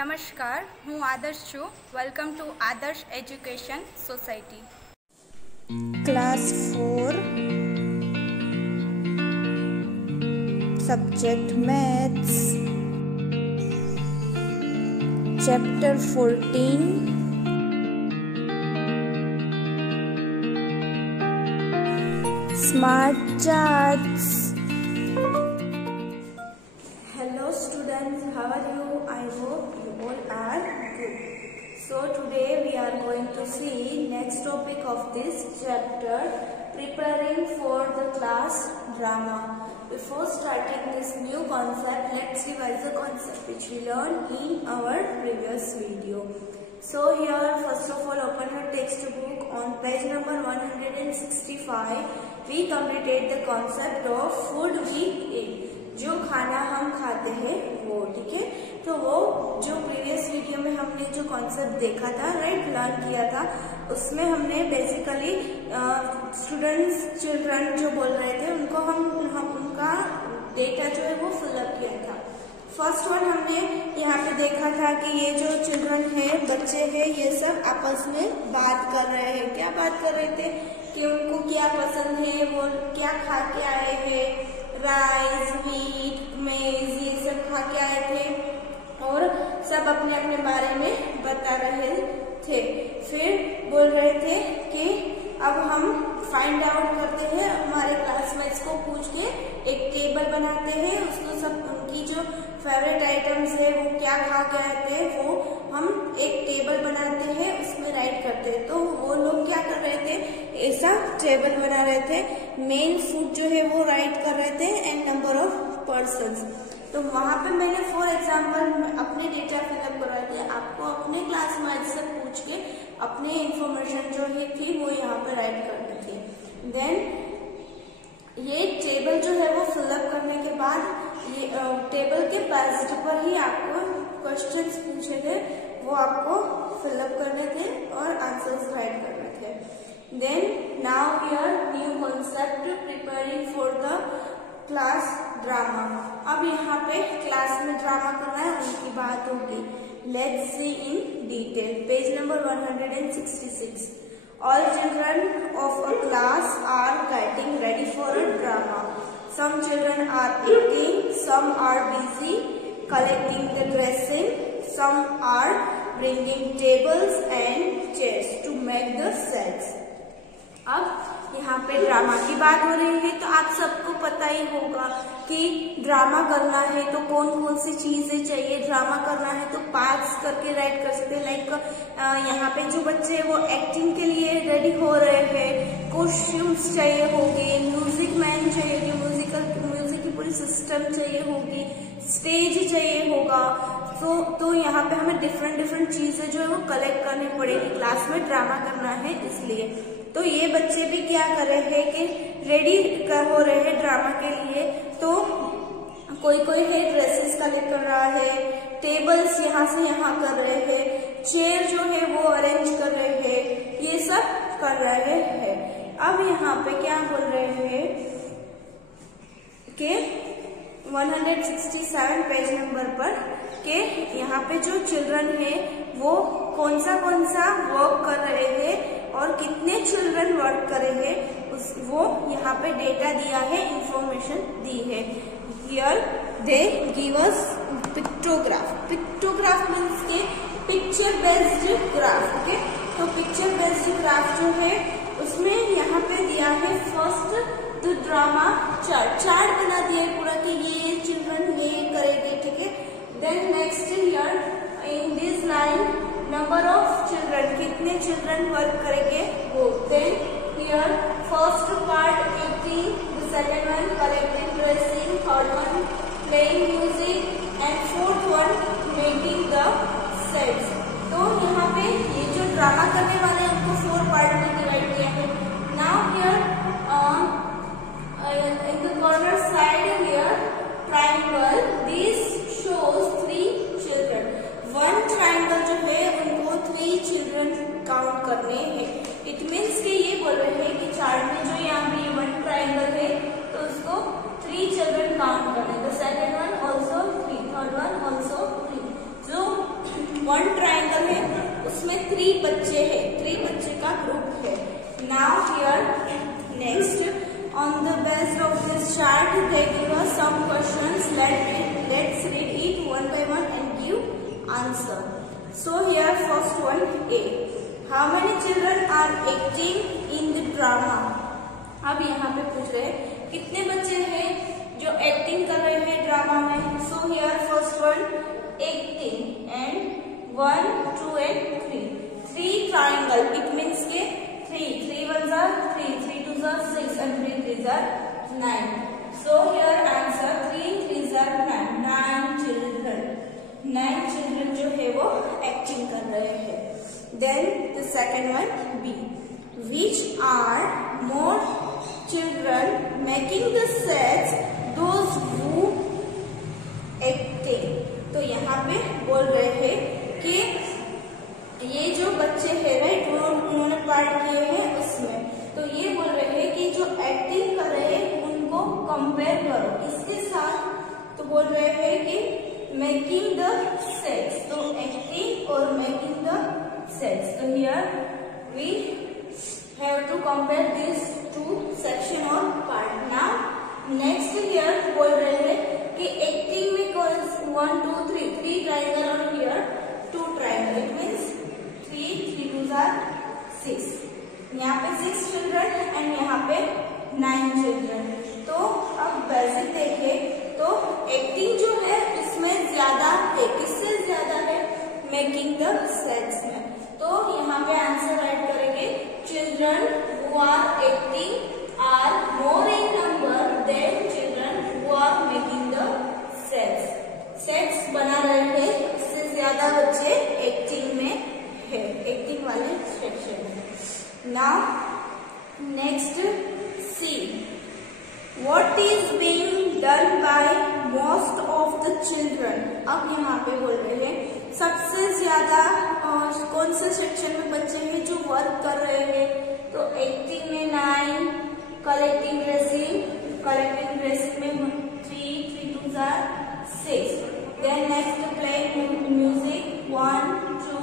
નમસ્કાર, હું આદર્શ છું. વેલકમ ટુ આદર્શ education society. Class 4 subject maths, chapter 14 smart charts. Hello students, how are you? I hope you all are good. So today we are going to see next topic of this chapter, preparing for the class drama. Before starting this new concept, let's revise the concept which we learned in our previous video. So here first of all open your textbook. On page number 165 we completed the concept of food we eat. जो खाना हम खाते हैं वो, ठीक है. तो वो जो प्रीवियस वीडियो में हमने जो कॉन्सेप्ट देखा था, राइट, लर्न किया था, उसमें हमने बेसिकली स्टूडेंट्स चिल्ड्रन जो बोल रहे थे उनको हम उनका डेटा जो है वो फिलअप किया था. फर्स्ट वन हमने यहाँ पे देखा था कि ये जो चिल्ड्रन है, बच्चे हैं, ये सब आपस में बात कर रहे हैं. क्या बात कर रहे थे कि उनको क्या पसंद है, वो क्या खा के आए हैं, राइस, व्हीट, मेज, ये सब खा के आए थे और सब अपने अपने बारे में बता रहे थे. फिर बोल रहे थे कि अब हम फाइंड आउट करते हैं, हमारे क्लासमेट्स को पूछ के एक टेबल बनाते हैं, उसको सब उनकी जो फेवरेट आइटम्स है वो क्या खा के आए थे वो हम एक टेबल बनाते हैं, उसमें राइट करते हैं. तो वो लोग क्या कर रहे थे, ऐसा टेबल बना रहे थे, मेन फूड जो है वो राइट कर रहे थे एंड नंबर ऑफ पर्सन्स. तो वहां पे मैंने फॉर एग्जाम्पल अपने डेटा फिलअप करवाए थे. आपको अपने क्लासमेट से पूछ के अपने इंफॉर्मेशन जो ही थी वो यहाँ पे राइट करनी थी. देन ये टेबल जो है वो फिलअप करने के बाद ये टेबल के पेज पर ही आपको क्वेश्चंस पूछे थे, वो आपको फिलअप करने थे और आंसर्स राइट करने थे. Then now we are new concept preparing for the class drama. अब यहाँ पे क्लास में ड्रामा करना है, उनकी बात होगी. Let's see in detail. Page number 166. All children of a class are getting ready for a drama. Some children are eating, some are busy collecting the dressing, some are bringing tables and chairs to make the sets. अब यहाँ पे drama की बात हो रही है, तो आप सबको पता ही होगा कि ड्रामा करना है तो कौन कौन सी चीजें चाहिए. ड्रामा करना है तो पार्ट्स करके राइट कर सकते हैं. लाइक यहाँ पे जो बच्चे हैं वो एक्टिंग के लिए रेडी हो रहे हैं, कॉस्ट्यूम्स चाहिए होगी, म्यूजिक मैन चाहिए, म्यूजिक की पूरी सिस्टम चाहिए होगी, स्टेज चाहिए होगा. तो यहाँ पे हमें डिफरेंट चीजें जो है वो कलेक्ट करनी पड़ेगी. क्लास में ड्रामा करना है इसलिए. तो ये बच्चे भी क्या कर रहे हैं कि रेडी हो रहे हैं ड्रामा के लिए. तो कोई है ड्रेसेस कलेक्ट कर रहा है, टेबल्स यहाँ से यहाँ कर रहे हैं, चेयर जो है वो अरेंज कर रहे हैं, ये सब कर रहे हैं. अब यहाँ पे क्या बोल रहे हैं कि 167 पेज नंबर पर कि यहाँ पे जो चिल्ड्रन है वो कौन सा वर्क कर रहे हैं और कितने चिल्ड्रन वर्क कर रहे हैं, वो यहाँ पे डेटा दिया है, इंफॉर्मेशन दी है. Here they give us pictograph. Pictograph means के पिक्चर बेस्ड ग्राफ. ओके, तो पिक्चर बेस्ड ग्राफ जो है उसमें यहाँ पे दिया है फर्स्ट द ड्रामा चार्ट बना दिया है पूरा कि ये चिल्ड्रन ये करेंगे, ठीक है. Then next here in this line number of children, कितने चिल्ड्रन वर्क करेंगे वो. Then here first part eating, the second one collecting dressing, third one playing music and fourth one making the sets. तो यहाँ पे ये जो drama करने वाले हैं उनको 4 पार्ट में डिवाइड किया है. Now here in the corner side here triangle, this shows 3 children. One triangle जो है उनको 3 चिल्ड्रन काउंट करने हैं. इट मीन्स कि ये बोल रहे हैं कि चार्ट में जो यहाँ पे 1 ट्राइंगल है तो उसको 3 चिल्ड्रन काउंट करने. The second one also 3, third one also 3. जो वन ट्राइंगल है, उसमें 3 बच्चे हैं, 3 बच्चे का ग्रुप है। Now here next on the based of this chart they give us some questions, let's read it one by one and give answer. So here first one a, how many children are acting in the drama. अब यहाँ पे पूछ रहे हैं कितने बच्चे हैं जो एक्टिंग कर रहे हैं ड्रामा में। सो here first one acting and 1 2 and 3 triangle, it means के 3 1s are 3 3 2s are 6 and 3 3s are 9। So here answer 3 3s are 9 children जो है वो एक्टिंग कर रहे हैं। Then the second one b, which are more children making the sets those who acting. तो यहाँ पे बोल रहे हैं कि ये जो बच्चे हैं राइट, वो उन्होंने पार्ट किए हैं उसमें, तो ये बोल रहे हैं कि जो एक्टिंग कर रहे हैं उनको कंपेयर करो किसके साथ। तो बोल रहे हैं कि मेकिंग द सेट्स, तो एक्टिंग और मेकिंग द सेट्स। तो here we have to compare this 2 section और पार्ट। नाउ नेक्स्ट हियर बोल रहे हैं कि एक्टिंग में 1 2 3 ट्राइंगल और here 2 triangle, it means 3 3 2s are 6। यहाँ पे 6 चिल्ड्रन एंड यहाँ पे 9 चिल्ड्रन। तो अब बेसिक देखें तो एक्टिंग जो है इसमें ज्यादा है, किससे ज्यादा है, मेकिंग द सेट्स में। तो यहाँ पे आंसर राइट करेंगे, children who are acting are more in number than children who are making the sets. Sets बना रहे हैं, इससे ज्यादा बच्चे एक्टिंग में है, एक्टिंग वाले सेक्शन में। Now next c, what is being done by most of the children. अब यहाँ पे बोल रहे हैं सबसे ज्यादा कौन से सेक्शन में बच्चे हैं जो वर्क कर रहे हैं। तो एक्टिंग में 9, कलेक्टिंग ड्रेसिंग में 3 3 2s are 6। Then next playing music 1 2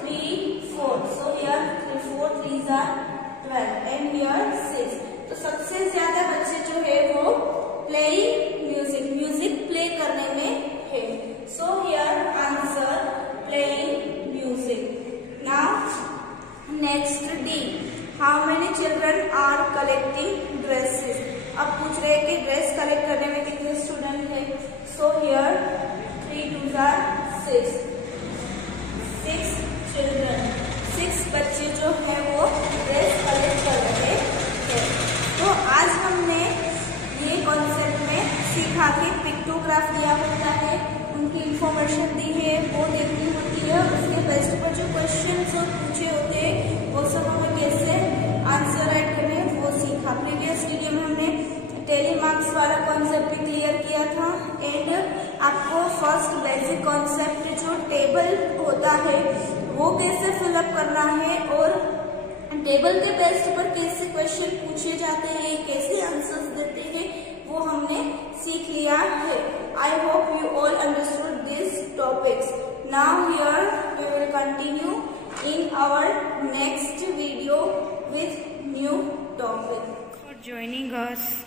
3 4। So here 4 3s are 12 and here 6। तो सबसे ज्यादा बच्चे जो है वो प्लेइंग म्यूजिक प्ले करने में है। So here answer playing music. Now next d, how many children are collecting dresses. अब पूछ रहे हैं कि ड्रेस कलेक्ट करने में कितने स्टूडेंट है। So here 3 2s are 6 children, 6 बच्चे जो है वो ड्रेस कलेक्ट कर रहे हैं। तो आज हमने ये कॉन्सेप्ट में सीखा कि पिक्टोग्राफ दिया होता है, उनकी इंफॉर्मेशन दी है, वो देखनी होती है, उसके बेस्ट पर जो क्वेश्चंस पूछे होते हैं वो सब हमें कैसे आंसर राइट करने हैं वो सीखा। प्रीवियस वीडियो में हमने टेलीमार्क्स वाला कॉन्सेप्ट भी क्लियर किया था एंड आपको फर्स्ट बेसिक कॉन्सेप्ट जो टेबल होता है वो कैसे फिलअप करना है और टेबल के बेस्ट पर कैसे क्वेश्चन पूछे जाते हैं, कैसे आंसर्स देते हैं, वो हमने सीख लिया है। I hope you all understood this topics. Now here we will continue in our next video with new topic. For joining us.